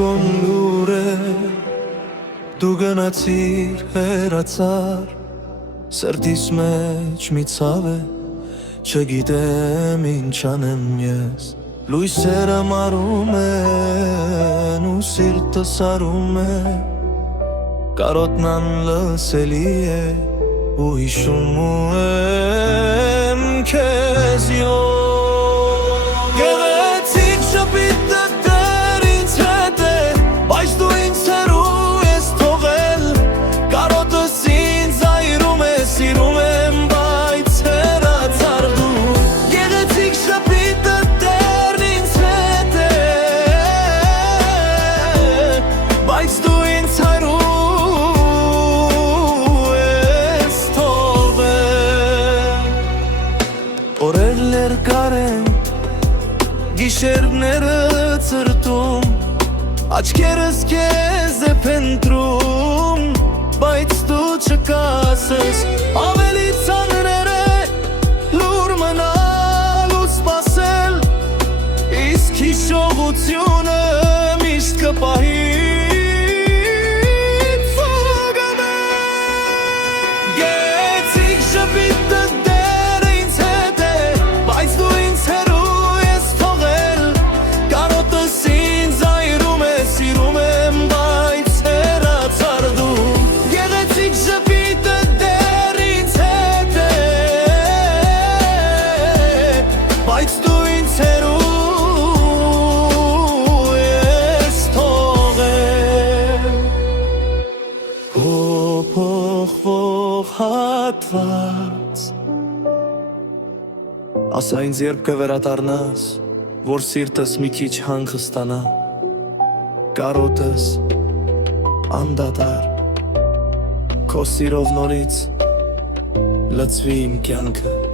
Ուրգոն լուր է Դու գնացիր հեռացար Սրտիս մեջ մի ցավ է Չգիտեմ ինչ անեմ ես Լույսերը մարում են ու սիրտը սարում է Կարոտն անլսելի է ու հիշում եմ քեզ Գեղեցիկ շպիտը դեռ ինձ հետ է Բայց դու ինձ հեռու ես թողել Կարոտս ինձ այրում է սիրում եմ բայց հեռացար դու Գեղեցիկ շպիտը դեռ ինձ հետ է Բայց դու ինձ այրում Օրերն երկար են, գիշերները ծրտում Աչքերս քեզ է փնտրում Բայց դու չկաս ես Ավելի ծանր է լուր մնալ ու սպասել Իսկ հիշողությունը միշտ կպահի Գեղեցիկ շպիտը Բայց դու ինձ հեռու ես թողել Փոխվող հատված Ասա ինձ երբ կվերադառնաս Որ սիրտս մի քիչ հանգստանա Կարոտս անդադար Քո սիրով նորից լցվի իմ կյանքը